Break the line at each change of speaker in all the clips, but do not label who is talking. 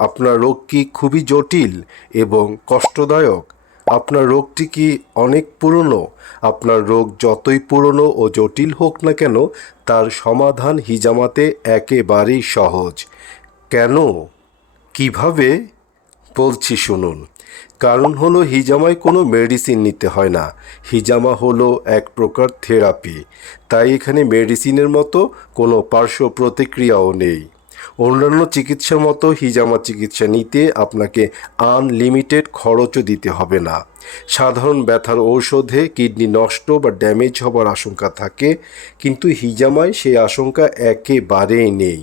আপনার রোগ কি খুবই জটিল এবং কষ্টদায়ক? আপনার রোগটি কি অনেক পুরনো? আপনার রোগ যতই পুরনো ও জটিল হোক না কেন, তার সমাধান হিজামাতে একেবারেই সহজ। কেন? কীভাবে? বলছি শুনুন। কারণ হলো হিজামায় কোনো মেডিসিন নিতে হয় না। হিজামা হলো এক প্রকার থেরাপি। তাই এখানে মেডিসিনের মতো কোনো পার্শ্ব প্রতিক্রিয়াও নেই। অন্যান্য চিকিৎসার মতো হিজামা চিকিৎসা নিতে আপনাকে আনলিমিটেড খরচও দিতে হবে না। সাধারণ ব্যথার ঔষধে কিডনি নষ্ট বা ড্যামেজ হবার আশঙ্কা থাকে, কিন্তু হিজামায় সেই আশঙ্কা একেবারেই নেই।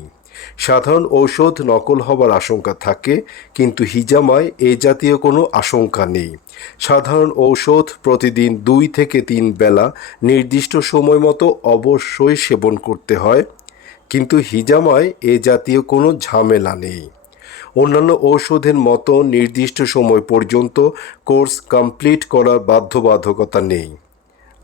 সাধারণ ঔষধ নকল হবার আশঙ্কা থাকে, কিন্তু হিজামায় এ জাতীয় কোনো আশঙ্কা নেই। সাধারণ ঔষধ প্রতিদিন দুই থেকে তিন বেলা নির্দিষ্ট সময় মতো অবশ্যই সেবন করতে হয়। কিন্তু হিজামায় এ জাতীয় কোনো ঝামেলা নেই। অন্যান্য ঔষধের মতো নির্দিষ্ট সময় পর্যন্ত কোর্স কমপ্লিট করার বাধ্যবাধকতা নেই।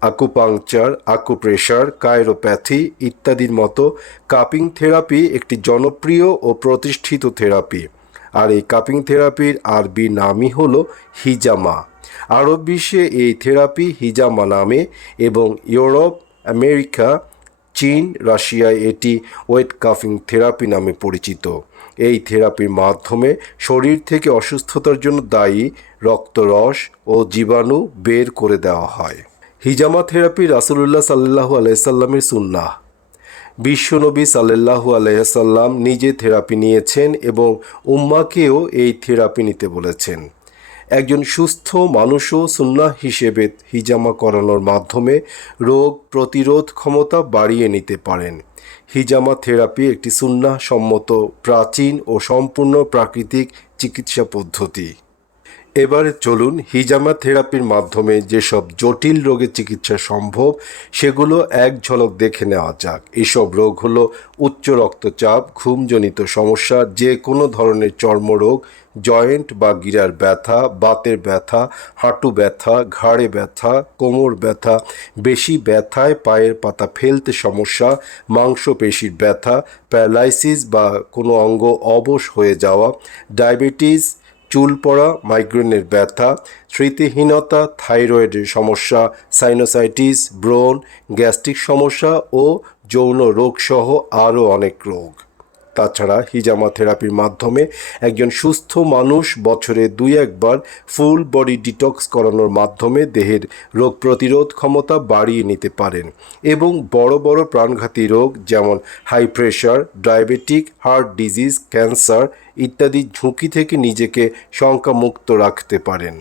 আকুপাংচার আকুপ্রেশার, কায়রোপ্যাথি ইত্যাদির মতো কাপিং থেরাপি একটি জনপ্রিয় ও প্রতিষ্ঠিত থেরাপি। আর এই কাপিং থেরাপির আরবি নামই হলো হিজামা। আরব বিশ্বে এই থেরাপি হিজামা নামে এবং ইউরোপ, আমেরিকা চীন রাশিয়ায় এটি ওয়েট কাফিং থেরাপি নামে পরিচিত। এই থেরাপির মাধ্যমে শরীর থেকে অসুস্থতার জন্য দায়ী রক্তরস ও জীবাণু বের করে দেওয়া হয়। হিজামা থেরাপি রাসুলুল্লাহ সাল্লাহ আলাইসাল্লামের সুন্নাহ। বিশ্বনবী সাল্লাহু আলাইসাল্লাম নিজে থেরাপি নিয়েছেন এবং উম্মাকেও এই থেরাপি নিতে বলেছেন। একজন সুস্থ মানুষও সুন্না হিসেবে হিজামা করানোর মাধ্যমে রোগ প্রতিরোধ ক্ষমতা বাড়িয়ে নিতে পারেন। হিজামা থেরাপি একটি সুন্না সম্মত প্রাচীন ও সম্পূর্ণ প্রাকৃতিক চিকিৎসা পদ্ধতি। এবারে চলুন হিজামা থেরাপির মাধ্যমে যেসব জটিল রোগের চিকিৎসা সম্ভব, সেগুলো এক ঝলক দেখে নেওয়া যাক। এসব রোগ হলো উচ্চ রক্তচাপ, ঘুমজনিত সমস্যা, যে কোনো ধরনের চর্মরোগ, জয়েন্ট বা গিরার ব্যথা, বাতের ব্যথা, হাঁটু ব্যথা, ঘাড়ে ব্যথা, কোমর ব্যথা, বেশি ব্যথায় পায়ের পাতা ফেলতে সমস্যা, মাংসপেশির ব্যথা, প্যারালাইসিস বা কোনো অঙ্গ অবশ হয়ে যাওয়া, ডায়াবেটিস চুল পড়া মাইগ্রেনের ব্যথা, স্মৃতিহীনতা থাইরয়েডের সমস্যা সাইনোসাইটিস ব্রণ গ্যাস্ট্রিক সমস্যা ও যৌন রোগসহ আরও অনেক রোগ। তাছাড়া হিজামা থেরাপির মাধ্যমে একজন সুস্থ মানুষ বছরে দুই একবার ফুল বডি ডিটক্স করানোর মাধ্যমে দেহের রোগ প্রতিরোধ ক্ষমতা বাড়িয়ে নিতে পারেন এবং বড় বড় প্রাণঘাতী রোগ যেমন high pressure diabetic heart disease cancer ইত্যাদি ঝুঁকি থেকে নিজেকে শঙ্কামুক্ত রাখতে পারেন।